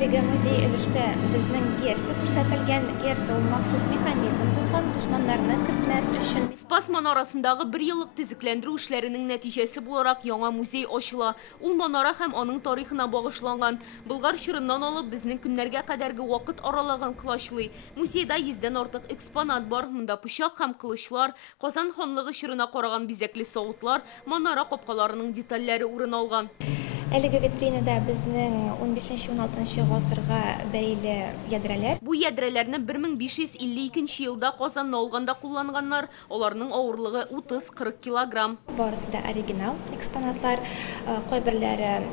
Әлеге музей өлеште безнең герсы күрсәтелгән. Герсы ул махсус механизм булган, дошманнарны кертмәс өчен. Спас манарасындагы бер еллык төзекләндерү эшләренең нәтиҗәсе буларак яңа музей ачыла. Ул манара һәм аның тарихына багышланган. Болгар чорыннан алып безнең көннәргә кадәрге вакыт аралаган кылачлый. Музейда 100дән артык экспонат бар. Монда пычак һәм кылычлар, Казан ханлыгы чорына караган бизәкле савытлар, манара капкаларының детальләре урын алган. Әлеге витринада безнең 15-16 гасырга бәйле ядрәләр. Бу ядрәләрне 1552 елда Казанны алганда кулланганнар. Аларның авырлыгы 30-40 килограмм. Барысы да оригинал экспонатлар. Кайберләре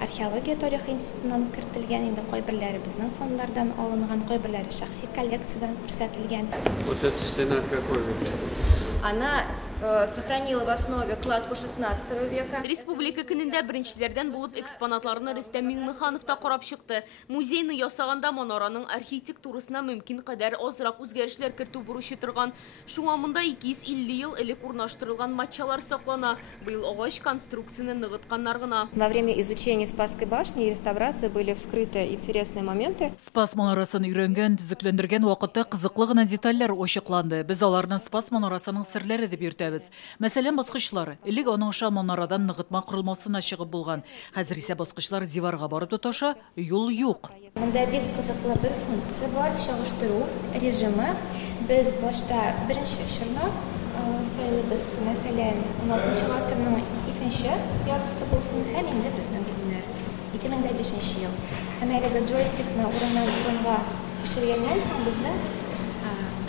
археология тарихы институтыннан кертелгән, инде кайберләре безнең фондлардан алынган, кайберләре шәхси коллекциядән күрсәтелгән. Вот эта стена какой век? Она сохранила в основе кладку 16 века. Республика көнендә беренчеләрдән булып экспонатларны Рөстәм Миңнеханов та карап чыкты. Музейны ясаганда манараның архитектурасына мөмкин кадәр азрак үзгәрешләр кертү бурычы торган. Шуңа монда 250 ел элек урнаштырылган матчалар саклана. Быел агач конструкцияны ныгытканнар гына. Во время изучения Спасской башни и реставрации были вскрыты интересные моменты. Спас манарасын өйрәнгән, төзекләндергән вакытта кызыклы гына детальләр ачыкланды. Без аларны Спас манарасының серләре дип йөртәбез. Мәсәлән, баскычлар. Элек аның аша манарадан ныгытма корылмасына чыгып булган. Хәзер исә баскычлар диварга барып тоташа, юл юк. Монда бик кызыклы бер функция бар, чагыштыру режимы. Без башта беренче чорны сайлыйбыз, мәсәлән, 16 гасырның 2нче яртысы булсын, һәм инде безнең көннәр 2005 ел. Һәм әлеге джойстикны урынга күчергәннән соң безнең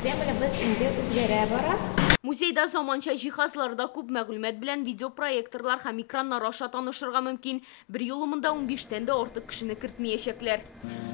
Кремлебез инде үзгәрә бара. Музейда заманча җиһазларда күп мәгълүмат белән видеопроекторлар һәм экраннар аша танышырга мөмкин. Бер юлы монда 15тән дә артык кешене кертмәячәкләр.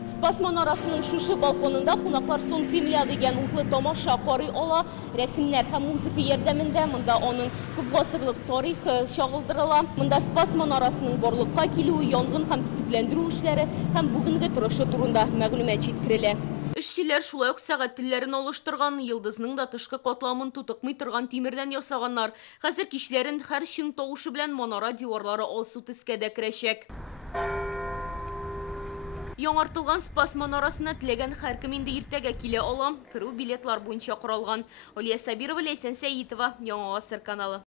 Спас манарасының шушы балконында кунаклар сон Кремля дигән утлы тамаша карый ала. Рәсемнәр һәм музыка ярдәмендә монда аның күп гасырлык тарихы чагылдырыла. Монда Спас манарасының барлыкка килүе, янгын һәм төзекләндерү эшләре һәм бүгенге торышы турында мәгълүмат җиткерелә. Эшчеләр шулай ук сәгать телләрен алыштырган, йылдызның да тышкы катламын тутыкмый торган тимердән ясаганнар. Хәзер кичләрен һәр чың тавышы белән манара диварлары алсу төскә дә керәчәк. Яңартылган Спас манарасына теләгән һәркем инде иртәгә килә ала. Керү билетлар буенча коралган. Алия Сабирова, Ләйсән Сәетова, Яңа Гасыр каналы.